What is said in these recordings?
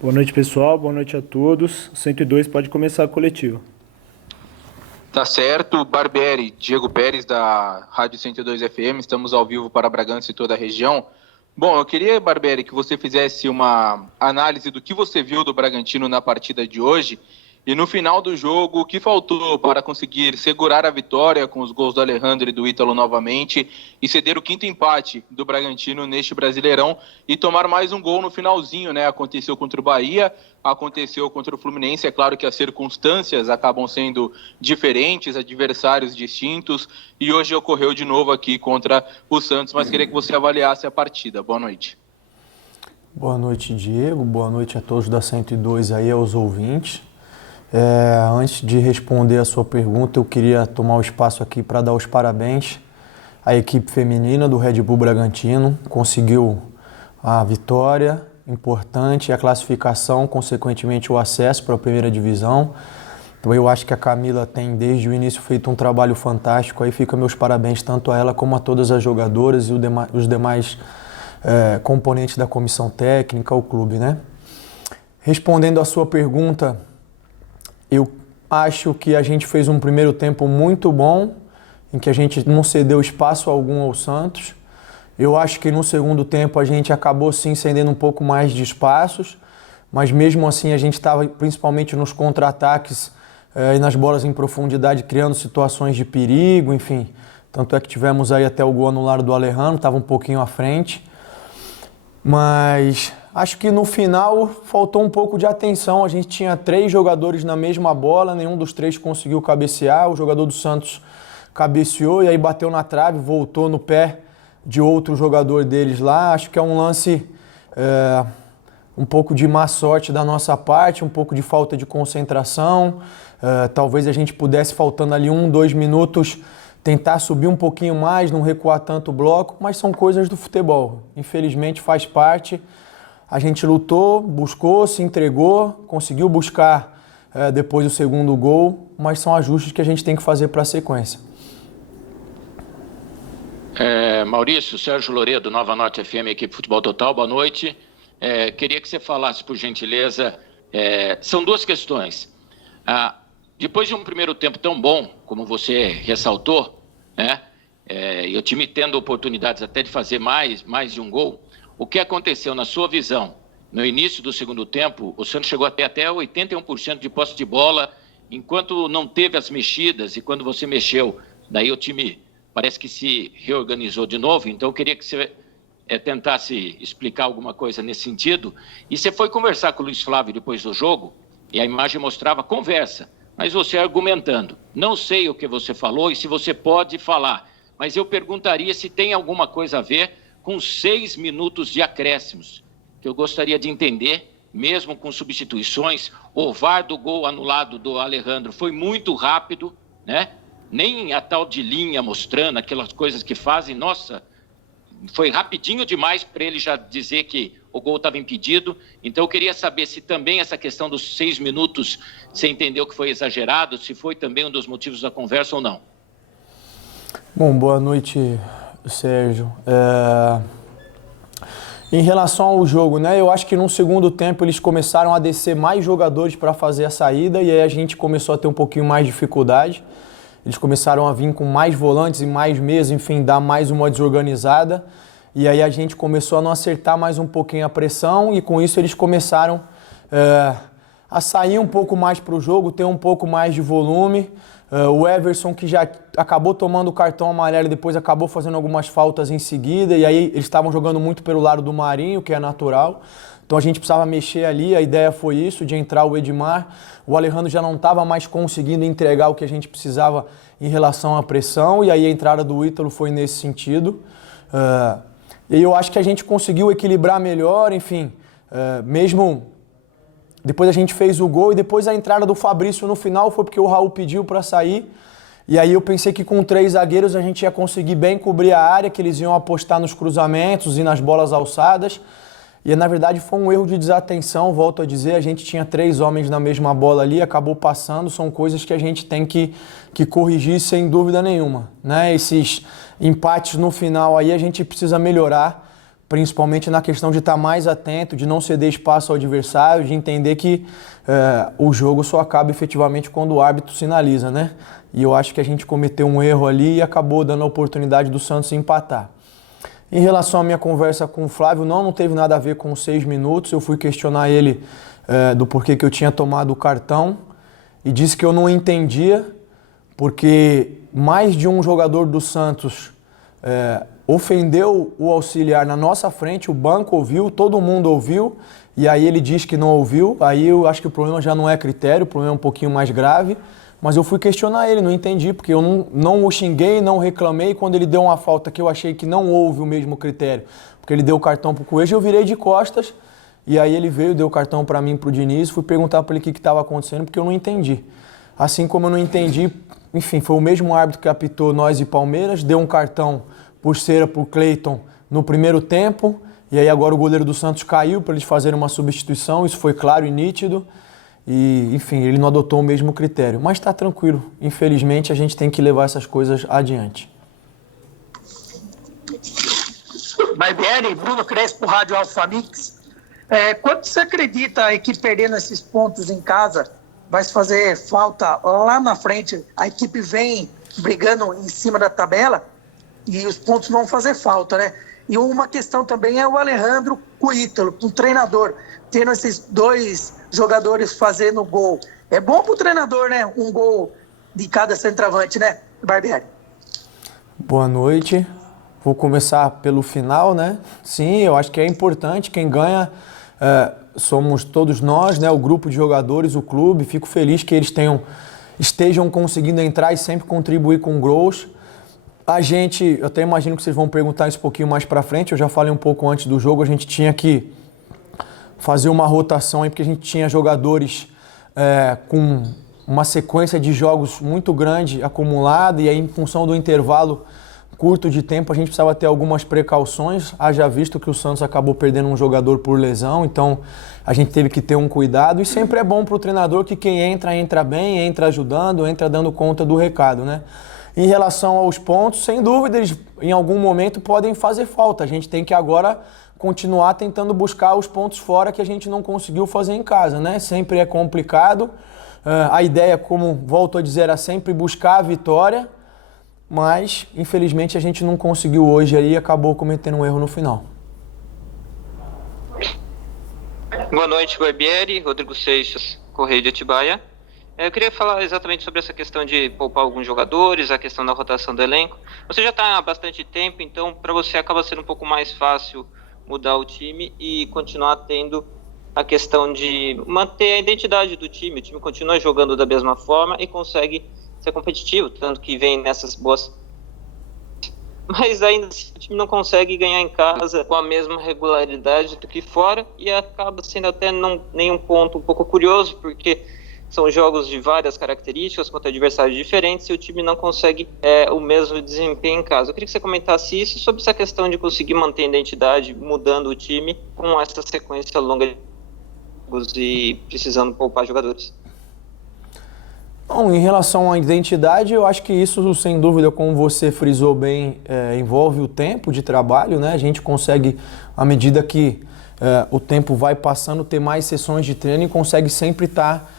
Boa noite, pessoal. Boa noite a todos. 102 pode começar a coletiva. Tá certo. Barbieri, Diego Pérez, da Rádio 102 FM. Estamos ao vivo para Bragança e toda a região. Bom, eu queria, Barbieri, que você fizesse uma análise do que você viu do Bragantino na partida de hoje e no final do jogo, o que faltou para conseguir segurar a vitória com os gols do Alejandro e do Ítalo novamente e ceder o quinto empate do Bragantino neste Brasileirão e tomar mais um gol no finalzinho, né? Aconteceu contra o Bahia, aconteceu contra o Fluminense. É claro que as circunstâncias acabam sendo diferentes, adversários distintos, e hoje ocorreu de novo aqui contra o Santos, mas queria que você avaliasse a partida. Boa noite. Boa noite, Diego. Boa noite a todos da 102 aí, aos ouvintes. Antes de responder a sua pergunta, eu queria tomar o espaço aqui para dar os parabéns à equipe feminina do Red Bull Bragantino. Conseguiu a vitória importante, a classificação, consequentemente o acesso para a primeira divisão. Então eu acho que a Camila tem desde o início feito um trabalho fantástico. Aí fica meus parabéns tanto a ela como a todas as jogadoras e os demais componentes da comissão técnica, o clube, né? Respondendo a sua pergunta, eu acho que a gente fez um primeiro tempo muito bom, em que a gente não cedeu espaço algum ao Santos. Eu acho que no segundo tempo a gente acabou sim cedendo um pouco mais de espaços, mas mesmo assim a gente estava principalmente nos contra-ataques e nas bolas em profundidade, criando situações de perigo, enfim. Tanto é que tivemos aí até o gol anulado do Alejandro, estava um pouquinho à frente. Mas acho que no final faltou um pouco de atenção. A gente tinha 3 jogadores na mesma bola, nenhum dos 3 conseguiu cabecear. O jogador do Santos cabeceou e aí bateu na trave, voltou no pé de outro jogador deles lá. Acho que é um lance um pouco de má sorte da nossa parte, um pouco de falta de concentração. Talvez a gente pudesse, faltando ali 1, 2 minutos, tentar subir um pouquinho mais, não recuar tanto o bloco, mas são coisas do futebol. Infelizmente faz parte. A gente lutou, buscou, se entregou, conseguiu buscar depois o segundo gol, mas são ajustes que a gente tem que fazer para a sequência. Maurício, Sérgio Loredo, Nova Norte FM, equipe Futebol Total, boa noite. Queria que você falasse, por gentileza, são 2 questões. Depois de um primeiro tempo tão bom, como você ressaltou, né, e o time tendo oportunidades até de fazer mais de um gol, o que aconteceu na sua visão? No início do segundo tempo, o Santos chegou até 81% de posse de bola, enquanto não teve as mexidas, e quando você mexeu, daí o time parece que se reorganizou de novo. Então eu queria que você tentasse explicar alguma coisa nesse sentido. E você foi conversar com o Luiz Flávio depois do jogo, e a imagem mostrava conversa, mas você argumentando. Não sei o que você falou e se você pode falar, mas eu perguntaria se tem alguma coisa a ver com 6 minutos de acréscimos, que eu gostaria de entender, mesmo com substituições. O VAR do gol anulado do Alejandro foi muito rápido, né? Nem a tal de linha mostrando aquelas coisas que fazem, nossa, foi rapidinho demais para ele já dizer que o gol estava impedido. Então eu queria saber se também essa questão dos 6 minutos, você entendeu que foi exagerado, se foi também um dos motivos da conversa ou não. Bom, boa noite, Sérgio. Em relação ao jogo, né, eu acho que no segundo tempo eles começaram a descer mais jogadores para fazer a saída e aí a gente começou a ter um pouquinho mais de dificuldade. Eles começaram a vir com mais volantes e mais meias, enfim, dar mais uma desorganizada. E aí a gente começou a não acertar mais um pouquinho a pressão e com isso eles começaram a sair um pouco mais para o jogo, ter um pouco mais de volume. O Everson, que já acabou tomando o cartão amarelo e depois acabou fazendo algumas faltas em seguida, e aí eles estavam jogando muito pelo lado do Marinho, que é natural. Então a gente precisava mexer ali, a ideia foi isso, de entrar o Edmar. O Alejandro já não estava mais conseguindo entregar o que a gente precisava em relação à pressão, e aí a entrada do Ítalo foi nesse sentido. E eu acho que a gente conseguiu equilibrar melhor, enfim, mesmo depois a gente fez o gol e depois a entrada do Fabrício no final foi porque o Raul pediu para sair. E aí eu pensei que com 3 zagueiros a gente ia conseguir bem cobrir a área, que eles iam apostar nos cruzamentos e nas bolas alçadas. E na verdade foi um erro de desatenção, volto a dizer, a gente tinha 3 homens na mesma bola ali, acabou passando, são coisas que a gente tem que corrigir sem dúvida nenhuma, né? Esses empates no final aí a gente precisa melhorar principalmente na questão de estar mais atento, de não ceder espaço ao adversário, de entender que o jogo só acaba efetivamente quando o árbitro sinaliza, né? E eu acho que a gente cometeu um erro ali e acabou dando a oportunidade do Santos empatar. Em relação à minha conversa com o Flávio, não teve nada a ver com os 6 minutos. Eu fui questionar ele do porquê que eu tinha tomado o cartão e disse que eu não entendia, porque mais de um jogador do Santos ofendeu o auxiliar na nossa frente, o banco ouviu, todo mundo ouviu, e aí ele diz que não ouviu. Aí eu acho que o problema já não é critério, o problema é um pouquinho mais grave. Mas eu fui questionar ele, não entendi, porque eu não o xinguei, não reclamei. Quando ele deu uma falta que eu achei que não houve o mesmo critério, porque ele deu o cartão pro Coelho, eu virei de costas, e aí ele veio, deu o cartão para mim, pro Diniz, fui perguntar para ele o que estava acontecendo, porque eu não entendi. Assim como eu não entendi, enfim, foi o mesmo árbitro que apitou nós e Palmeiras, deu um cartão por cera pro Cleiton no primeiro tempo, e aí agora o goleiro do Santos caiu para eles fazerem uma substituição, isso foi claro e nítido. E, enfim, ele não adotou o mesmo critério. Mas está tranquilo. Infelizmente, a gente tem que levar essas coisas adiante. Barbieri, Bruno Crespo, Rádio Alfa Mix. Quanto você acredita a equipe perdendo esses pontos em casa vai fazer falta lá na frente? A equipe vem brigando em cima da tabela e os pontos não vão fazer falta, né? E uma questão também é o Alejandro com o Ítalo, com o treinador, tendo esses 2 jogadores fazendo gol. É bom pro treinador, né? Um gol de cada centroavante, né, Barbieri? Boa noite. Vou começar pelo final, né? Sim, eu acho que é importante. Quem ganha somos todos nós, né? O grupo de jogadores, o clube. Fico feliz que eles estejam conseguindo entrar e sempre contribuir com gols. A gente, eu até imagino que vocês vão perguntar isso um pouquinho mais pra frente. Eu já falei um pouco antes do jogo. A gente tinha que fazer uma rotação aí, porque a gente tinha jogadores com uma sequência de jogos muito grande acumulada, e aí em função do intervalo curto de tempo a gente precisava ter algumas precauções, haja visto que o Santos acabou perdendo um jogador por lesão, então a gente teve que ter um cuidado, e sempre é bom para o treinador que quem entra bem, entra ajudando, entra dando conta do recado, né? Em relação aos pontos, sem dúvida, eles em algum momento podem fazer falta. A gente tem que agora continuar tentando buscar os pontos fora que a gente não conseguiu fazer em casa, né? Sempre é complicado. A ideia, como volto a dizer, é sempre buscar a vitória, mas infelizmente a gente não conseguiu hoje aí e acabou cometendo um erro no final. Boa noite, Barbieri, Rodrigo Seixas, Correio de Atibaia. Eu queria falar exatamente sobre essa questão de poupar alguns jogadores, a questão da rotação do elenco. Você já está há bastante tempo, então para você acaba sendo um pouco mais fácil mudar o time e continuar tendo a questão de manter a identidade do time. O time continua jogando da mesma forma e consegue ser competitivo, tanto que vem nessas boas... Mas ainda assim, o time não consegue ganhar em casa com a mesma regularidade do que fora, e acaba sendo até nenhum ponto um pouco curioso, porque são jogos de várias características, contra adversários diferentes, e o time não consegue o mesmo desempenho em casa. Eu queria que você comentasse isso, sobre essa questão de conseguir manter a identidade, mudando o time com essa sequência longa de jogos e precisando poupar jogadores. Bom, em relação à identidade, eu acho que isso, sem dúvida, como você frisou bem, envolve o tempo de trabalho, né? A gente consegue, à medida que o tempo vai passando, ter mais sessões de treino e consegue sempre estar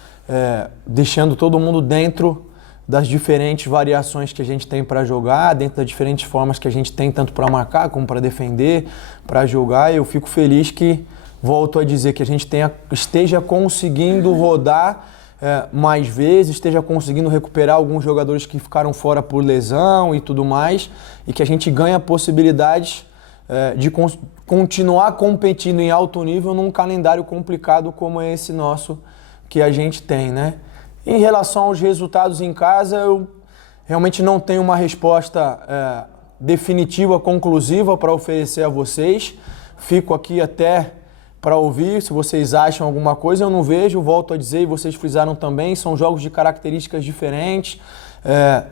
deixando todo mundo dentro das diferentes variações que a gente tem para jogar, dentro das diferentes formas que a gente tem, tanto para marcar como para defender, para jogar. Eu fico feliz que, volto a dizer, que a gente esteja conseguindo rodar mais vezes, esteja conseguindo recuperar alguns jogadores que ficaram fora por lesão e tudo mais, e que a gente ganha possibilidades de continuar competindo em alto nível num calendário complicado como é esse nosso que a gente tem, né? Em relação aos resultados em casa, eu realmente não tenho uma resposta definitiva, conclusiva para oferecer a vocês. Fico aqui até para ouvir, se vocês acham alguma coisa. Eu não vejo, volto a dizer, e vocês frisaram também, são jogos de características diferentes,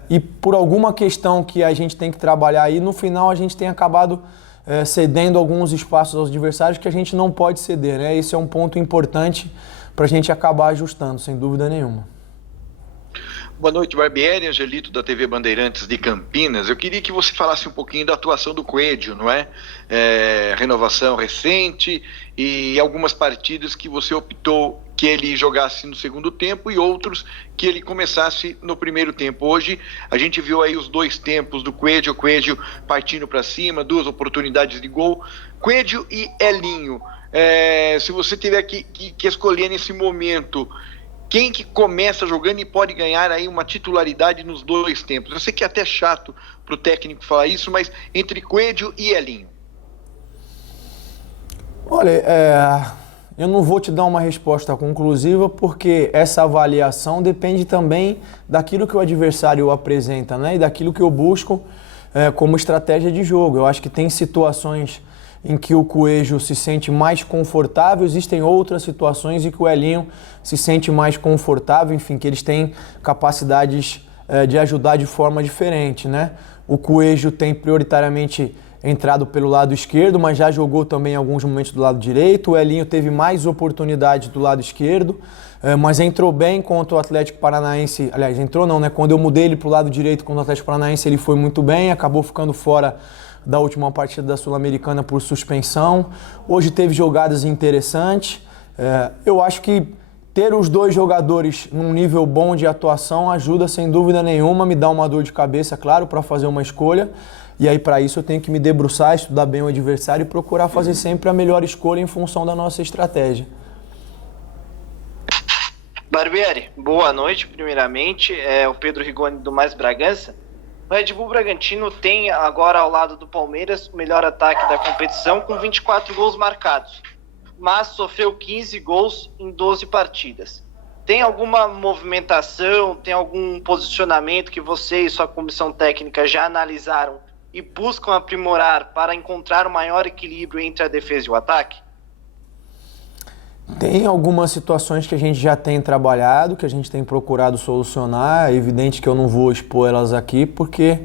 e por alguma questão que a gente tem que trabalhar aí, no final a gente tem acabado cedendo alguns espaços aos adversários que a gente não pode ceder, né? Esse é um ponto importante para a gente acabar ajustando, sem dúvida nenhuma. Boa noite, Barbieri, Angelito da TV Bandeirantes de Campinas. Eu queria que você falasse um pouquinho da atuação do Coelho, não é? Renovação recente e algumas partidas que você optou que ele jogasse no segundo tempo e outros que ele começasse no primeiro tempo. Hoje a gente viu aí os dois tempos do Coelho, o Coelho partindo para cima, 2 oportunidades de gol. Coelho e Elinho, se você tiver que escolher nesse momento quem que começa jogando e pode ganhar aí uma titularidade nos 2 tempos. Eu sei que é até chato para o técnico falar isso, mas entre Coelho e Elinho. Olha, eu não vou te dar uma resposta conclusiva porque essa avaliação depende também daquilo que o adversário apresenta, né? E daquilo que eu busco como estratégia de jogo. Eu acho que tem situações em que o Coelho se sente mais confortável, existem outras situações em que o Elinho se sente mais confortável, enfim, que eles têm capacidades de ajudar de forma diferente, né? O Coelho tem prioritariamente entrado pelo lado esquerdo, mas já jogou também em alguns momentos do lado direito. O Elinho teve mais oportunidades do lado esquerdo, mas entrou bem contra o Atlético Paranaense. Aliás, entrou não, né? Quando eu mudei ele para o lado direito contra o Atlético Paranaense, ele foi muito bem, acabou ficando fora da última partida da Sul-Americana por suspensão. Hoje teve jogadas interessantes. Eu acho que ter os 2 jogadores num nível bom de atuação ajuda sem dúvida nenhuma, me dá uma dor de cabeça, claro, para fazer uma escolha. E aí para isso eu tenho que me debruçar, estudar bem o adversário e procurar fazer sempre a melhor escolha em função da nossa estratégia. Barbieri, boa noite, primeiramente. É o Pedro Rigoni do Mais Bragança. O Red Bull Bragantino tem agora ao lado do Palmeiras o melhor ataque da competição com 24 gols marcados, mas sofreu 15 gols em 12 partidas. Tem alguma movimentação, tem algum posicionamento que você e sua comissão técnica já analisaram e buscam aprimorar para encontrar um maior equilíbrio entre a defesa e o ataque? Tem algumas situações que a gente já tem trabalhado, que a gente tem procurado solucionar. É evidente que eu não vou expor elas aqui porque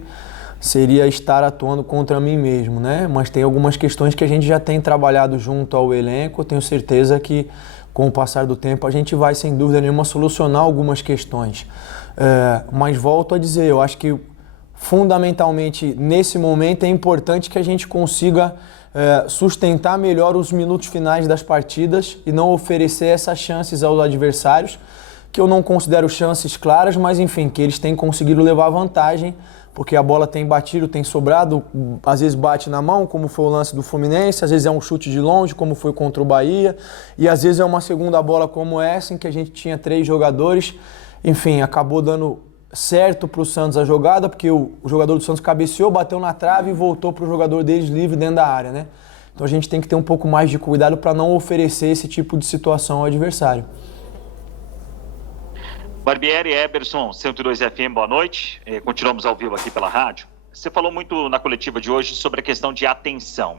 seria estar atuando contra mim mesmo, né? Mas tem algumas questões que a gente já tem trabalhado junto ao elenco. Eu tenho certeza que com o passar do tempo a gente vai, sem dúvida nenhuma, solucionar algumas questões. Mas volto a dizer, eu acho que fundamentalmente nesse momento é importante que a gente consiga sustentar melhor os minutos finais das partidas e não oferecer essas chances aos adversários, que eu não considero chances claras, mas enfim, que eles têm conseguido levar vantagem, porque a bola tem batido, tem sobrado, às vezes bate na mão, como foi o lance do Fluminense, às vezes é um chute de longe, como foi contra o Bahia, e às vezes é uma segunda bola como essa, em que a gente tinha 3 jogadores, enfim, acabou dando certo para o Santos a jogada, porque o jogador do Santos cabeceou, bateu na trave e voltou para o jogador deles livre dentro da área, né? Então a gente tem que ter um pouco mais de cuidado para não oferecer esse tipo de situação ao adversário. Barbieri, Eberson, 102 FM, boa noite. Continuamos ao vivo aqui pela rádio. Você falou muito na coletiva de hoje sobre a questão de atenção.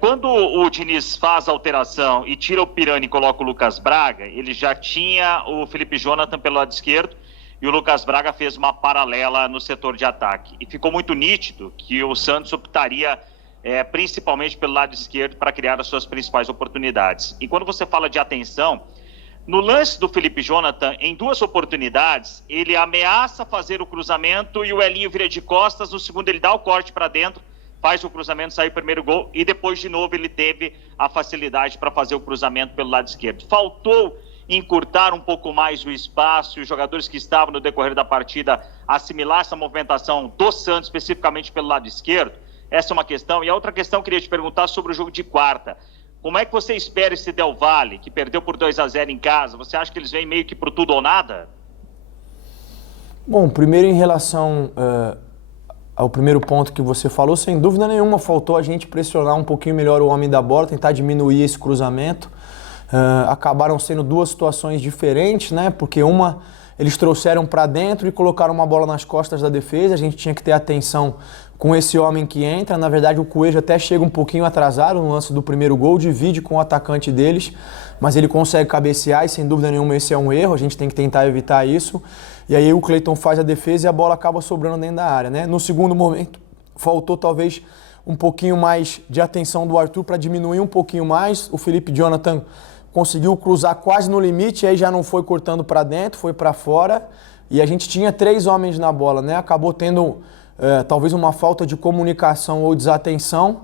Quando o Diniz faz a alteração e tira o Pirani e coloca o Lucas Braga, ele já tinha o Felipe Jonathan pelo lado esquerdo, e o Lucas Braga fez uma paralela no setor de ataque. E ficou muito nítido que o Santos optaria principalmente pelo lado esquerdo para criar as suas principais oportunidades. E quando você fala de atenção, no lance do Felipe Jonathan, em 2 oportunidades, ele ameaça fazer o cruzamento e o Elinho vira de costas, no segundo ele dá o corte para dentro, faz o cruzamento, sai o primeiro gol e depois de novo ele teve a facilidade para fazer o cruzamento pelo lado esquerdo. Faltou encurtar um pouco mais o espaço e os jogadores que estavam no decorrer da partida assimilar essa movimentação do Santos, especificamente pelo lado esquerdo? Essa é uma questão. E a outra questão eu queria te perguntar sobre o jogo de quarta. Como é que você espera esse Del Valle, que perdeu por 2-0 em casa? Você acha que eles vêm meio que pro tudo ou nada? Bom, primeiro em relação ao primeiro ponto que você falou, sem dúvida nenhuma, faltou a gente pressionar um pouquinho melhor o homem da bola, tentar diminuir esse cruzamento. Acabaram sendo 2 situações diferentes, né? Porque uma, eles trouxeram para dentro e colocaram uma bola nas costas da defesa, a gente tinha que ter atenção com esse homem que entra. Na verdade, o Coelho até chega um pouquinho atrasado no lance do primeiro gol, divide com o atacante deles, mas ele consegue cabecear e sem dúvida nenhuma esse é um erro, a gente tem que tentar evitar isso. E aí o Cleiton faz a defesa e a bola acaba sobrando dentro da área, né? No segundo momento, faltou talvez um pouquinho mais de atenção do Arthur para diminuir um pouquinho mais. O Felipe Jonathan conseguiu cruzar quase no limite, aí já não foi cortando para dentro, foi para fora. e a gente tinha 3 homens na bola, né? Acabou tendo talvez uma falta de comunicação ou desatenção.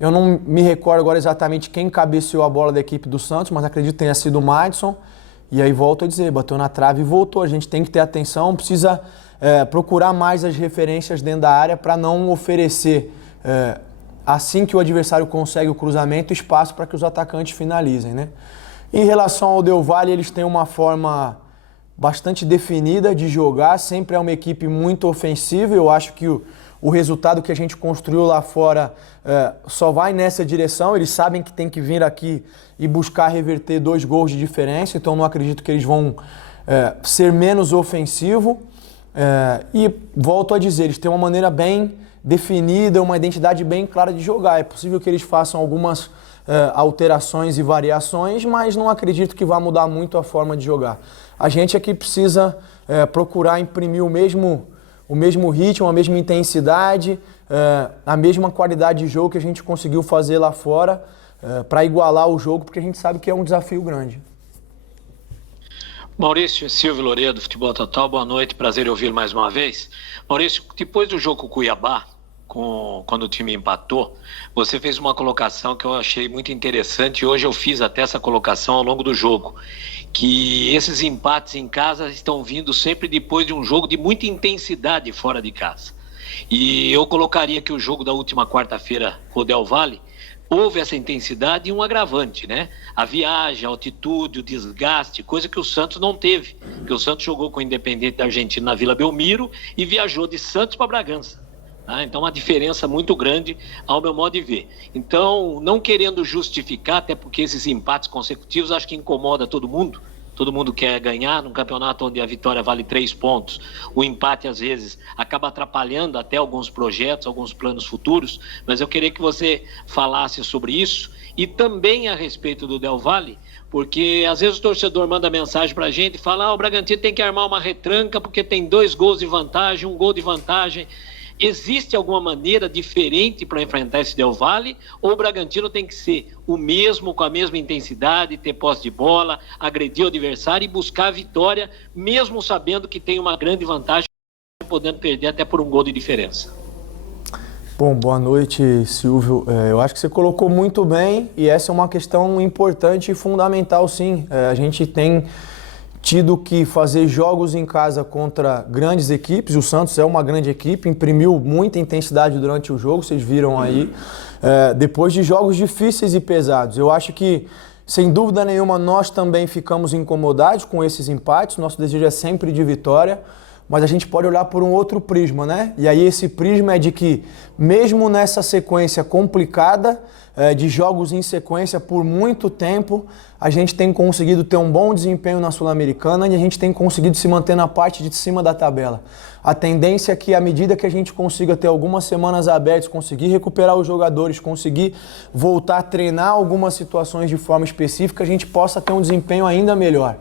Eu não me recordo agora exatamente quem cabeceou a bola da equipe do Santos, mas acredito que tenha sido o Madison. E aí volto a dizer, bateu na trave e voltou. A gente tem que ter atenção, precisa procurar mais as referências dentro da área para não oferecer, assim que o adversário consegue o cruzamento, espaço para que os atacantes finalizem, né? Em relação ao Del Valle, eles têm uma forma bastante definida de jogar, sempre é uma equipe muito ofensiva. Eu acho que o resultado que a gente construiu lá fora só vai nessa direção. Eles sabem que tem que vir aqui e buscar reverter 2 gols de diferença, então não acredito que eles vão ser menos ofensivo. E volto a dizer, eles têm uma maneira bem definida, uma identidade bem clara de jogar. É possível que eles façam algumas alterações e variações, mas não acredito que vá mudar muito a forma de jogar. A gente aqui precisa procurar imprimir o mesmo ritmo, a mesma intensidade, a mesma qualidade de jogo que a gente conseguiu fazer lá fora para igualar o jogo, porque a gente sabe que é um desafio grande. Maurício, Silvio Loredo, Futebol Total, boa noite, prazer em ouvi-lo mais uma vez. Maurício, depois do jogo com o Cuiabá, quando o time empatou, você fez uma colocação que eu achei muito interessante e hoje eu fiz até essa colocação ao longo do jogo, que esses empates em casa estão vindo sempre depois de um jogo de muita intensidade fora de casa. E eu colocaria que o jogo da última quarta-feira com o Del Valle houve essa intensidade e um agravante, né? A viagem, a altitude, o desgaste, coisa que o Santos não teve, porque o Santos jogou com o Independente da Argentina na Vila Belmiro e viajou de Santos para Bragança. Então, uma diferença muito grande ao meu modo de ver. Então, não querendo justificar, até porque esses empates consecutivos acho que incomoda todo mundo. Todo mundo quer ganhar num campeonato onde a vitória vale 3 pontos. O empate, às vezes, acaba atrapalhando até alguns projetos, alguns planos futuros. Mas eu queria que você falasse sobre isso e também a respeito do Del Valle, porque às vezes o torcedor manda mensagem pra gente e fala: o Bragantino tem que armar uma retranca porque tem 2 gols de vantagem, 1 gol de vantagem. Existe alguma maneira diferente para enfrentar esse Del Valle? Ou o Bragantino tem que ser o mesmo, com a mesma intensidade, ter posse de bola, agredir o adversário e buscar a vitória, mesmo sabendo que tem uma grande vantagem, podendo perder até por 1 gol de diferença? Bom, boa noite, Silvio. Eu acho que você colocou muito bem e essa é uma questão importante e fundamental, sim. A gente tem tido que fazer jogos em casa contra grandes equipes. O Santos é uma grande equipe, imprimiu muita intensidade durante o jogo, vocês viram aí, depois de jogos difíceis e pesados. Eu acho que, sem dúvida nenhuma, nós também ficamos incomodados com esses empates. Nosso desejo é sempre de vitória, mas a gente pode olhar por um outro prisma, né? E aí esse prisma é de que, mesmo nessa sequência complicada, de jogos em sequência por muito tempo, a gente tem conseguido ter um bom desempenho na Sul-Americana e a gente tem conseguido se manter na parte de cima da tabela. A tendência é que, à medida que a gente consiga ter algumas semanas abertas, conseguir recuperar os jogadores, conseguir voltar a treinar algumas situações de forma específica, a gente possa ter um desempenho ainda melhor.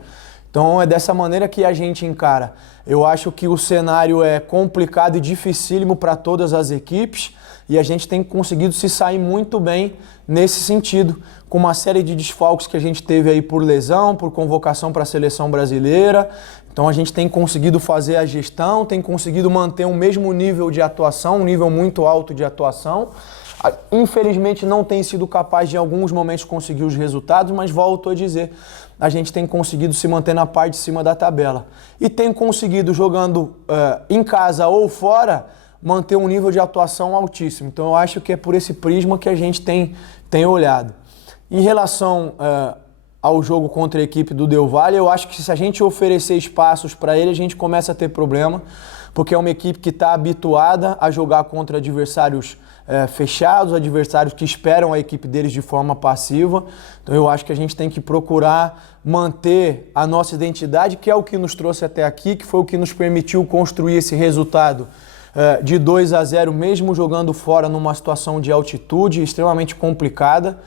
Então é dessa maneira que a gente encara. Eu acho que o cenário é complicado e dificílimo para todas as equipes e a gente tem conseguido se sair muito bem nesse sentido, com uma série de desfalques que a gente teve aí por lesão, por convocação para a seleção brasileira. Então a gente tem conseguido fazer a gestão, tem conseguido manter o mesmo nível de atuação, um nível muito alto de atuação. Infelizmente não tem sido capaz de, em alguns momentos, conseguir os resultados, mas volto a dizer, a gente tem conseguido se manter na parte de cima da tabela. E tem conseguido, jogando em casa ou fora, manter um nível de atuação altíssimo. Então eu acho que é por esse prisma que a gente tem olhado. Em relação ao jogo contra a equipe do Del Valle, eu acho que se a gente oferecer espaços para ele, a gente começa a ter problema, porque é uma equipe que está habituada a jogar contra adversários fechados, adversários que esperam a equipe deles de forma passiva. Então eu acho que a gente tem que procurar manter a nossa identidade, que é o que nos trouxe até aqui, que foi o que nos permitiu construir esse resultado de 2-0, mesmo jogando fora numa situação de altitude extremamente complicada.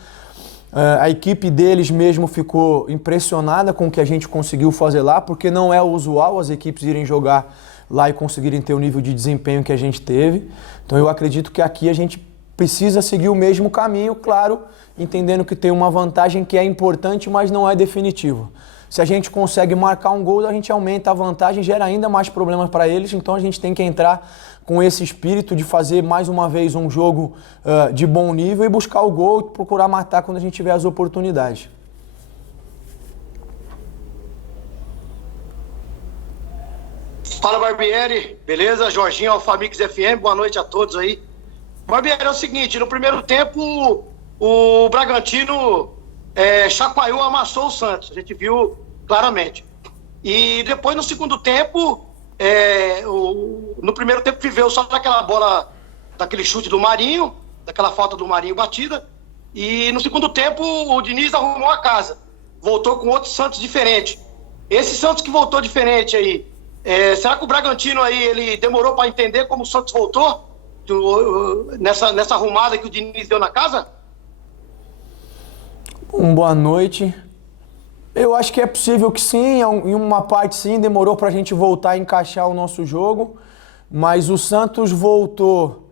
A equipe deles mesmo ficou impressionada com o que a gente conseguiu fazer lá, porque não é usual as equipes irem jogar lá e conseguirem ter o nível de desempenho que a gente teve. Então eu acredito que aqui a gente precisa seguir o mesmo caminho, claro, entendendo que tem uma vantagem que é importante, mas não é definitiva. Se a gente consegue marcar um gol, a gente aumenta a vantagem, gera ainda mais problemas para eles, então a gente tem que entrar com esse espírito de fazer mais uma vez um jogo de bom nível e buscar o gol e procurar matar quando a gente tiver as oportunidades. Fala, Barbieri, beleza? Jorginho, Alfamix FM, boa noite a todos aí. Barbieri, é o seguinte, no primeiro tempo o Bragantino chacoalhou, amassou o Santos, a gente viu claramente. E depois no segundo tempo, no primeiro tempo viveu só daquela bola, daquele chute do Marinho, daquela falta do Marinho batida. E no segundo tempo o Diniz arrumou a casa, voltou com outro Santos diferente. Esse Santos que voltou diferente aí, será que o Bragantino aí ele demorou para entender como o Santos voltou nessa arrumada que o Diniz deu na casa? Boa noite. Eu acho que é possível que sim, em uma parte sim, demorou para a gente voltar a encaixar o nosso jogo, mas o Santos voltou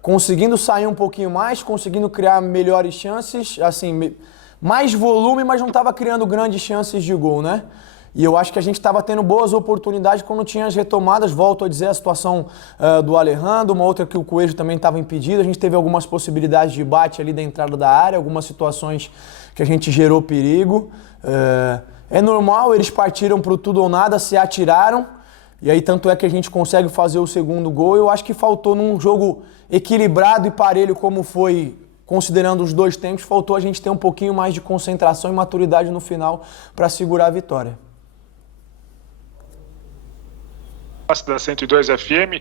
conseguindo sair um pouquinho mais, conseguindo criar melhores chances, assim, mais volume, mas não estava criando grandes chances de gol, né? E eu acho que a gente estava tendo boas oportunidades quando tinha as retomadas. Volto a dizer a situação do Alejandro, uma outra que o Coelho também estava impedido. A gente teve algumas possibilidades de bate ali da entrada da área, algumas situações que a gente gerou perigo. É normal, eles partiram para o tudo ou nada, se atiraram. E aí tanto é que a gente consegue fazer o segundo gol. Eu acho que faltou num jogo equilibrado e parelho como foi, considerando os dois tempos, faltou a gente ter um pouquinho mais de concentração e maturidade no final para segurar a vitória. Da 102 FM,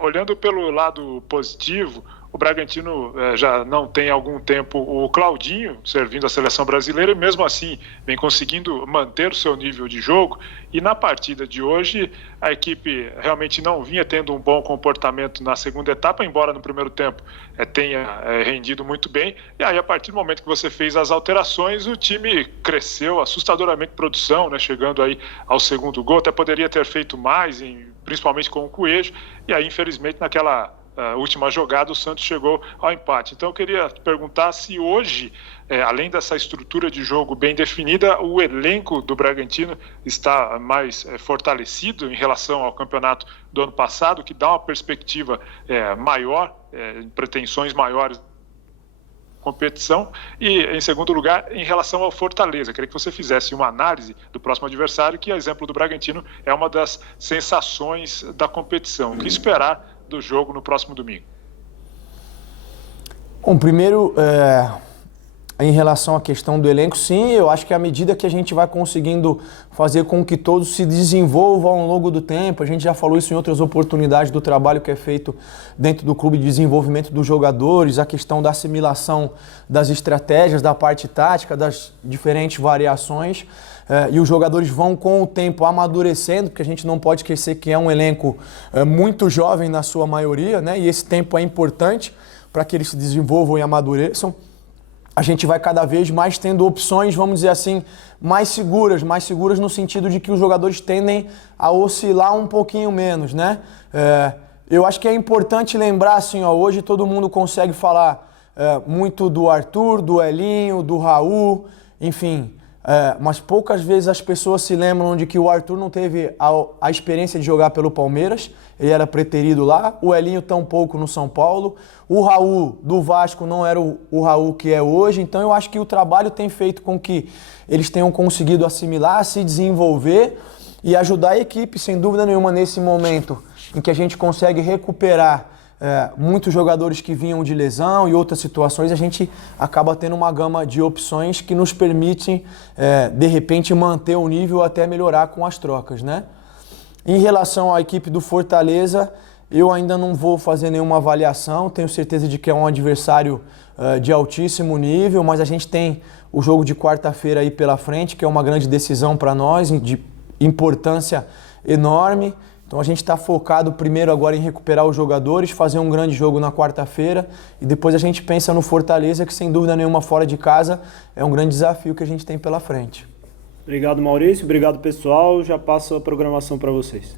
olhando pelo lado positivo, o Bragantino já não tem há algum tempo o Claudinho servindo a seleção brasileira e mesmo assim vem conseguindo manter o seu nível de jogo, e na partida de hoje a equipe realmente não vinha tendo um bom comportamento na segunda etapa, embora no primeiro tempo tenha rendido muito bem, e aí a partir do momento que você fez as alterações o time cresceu assustadoramente produção, né, chegando aí ao segundo gol, até poderia ter feito mais, principalmente com o Coelho, e aí infelizmente naquela última jogada o Santos chegou ao empate. Então eu queria perguntar se hoje, além dessa estrutura de jogo bem definida, o elenco do Bragantino está mais fortalecido em relação ao campeonato do ano passado, que dá uma perspectiva maior, pretensões maiores competição. E em segundo lugar, em relação ao Fortaleza, queria que você fizesse uma análise do próximo adversário, que, a exemplo do Bragantino, é uma das sensações da competição. O que esperar do jogo no próximo domingo? Bom, primeiro, em relação à questão do elenco, sim, eu acho que à medida que a gente vai conseguindo fazer com que todos se desenvolvam ao longo do tempo, a gente já falou isso em outras oportunidades do trabalho que é feito dentro do clube de desenvolvimento dos jogadores, a questão da assimilação das estratégias, da parte tática, das diferentes variações, e os jogadores vão com o tempo amadurecendo, porque a gente não pode esquecer que é um elenco muito jovem na sua maioria, né? E esse tempo é importante para que eles se desenvolvam e amadureçam. A gente vai cada vez mais tendo opções, vamos dizer assim, mais seguras no sentido de que os jogadores tendem a oscilar um pouquinho menos, né? Eu acho que é importante lembrar, assim, hoje todo mundo consegue falar muito do Arthur, do Elinho, do Raul, enfim, mas poucas vezes as pessoas se lembram de que o Arthur não teve a experiência de jogar pelo Palmeiras, ele era preterido lá, o Elinho tampouco no São Paulo, o Raul do Vasco não era o Raul que é hoje, então eu acho que o trabalho tem feito com que eles tenham conseguido assimilar, se desenvolver e ajudar a equipe, sem dúvida nenhuma, nesse momento em que a gente consegue recuperar muitos jogadores que vinham de lesão e outras situações, a gente acaba tendo uma gama de opções que nos permitem, de repente, manter o nível até melhorar com as trocas, né? Em relação à equipe do Fortaleza, eu ainda não vou fazer nenhuma avaliação, tenho certeza de que é um adversário de altíssimo nível, mas a gente tem o jogo de quarta-feira aí pela frente, que é uma grande decisão para nós, de importância enorme. Então a gente está focado primeiro agora em recuperar os jogadores, fazer um grande jogo na quarta-feira e depois a gente pensa no Fortaleza, que sem dúvida nenhuma fora de casa é um grande desafio que a gente tem pela frente. Obrigado, Maurício. Obrigado, pessoal. Já passo a programação para vocês.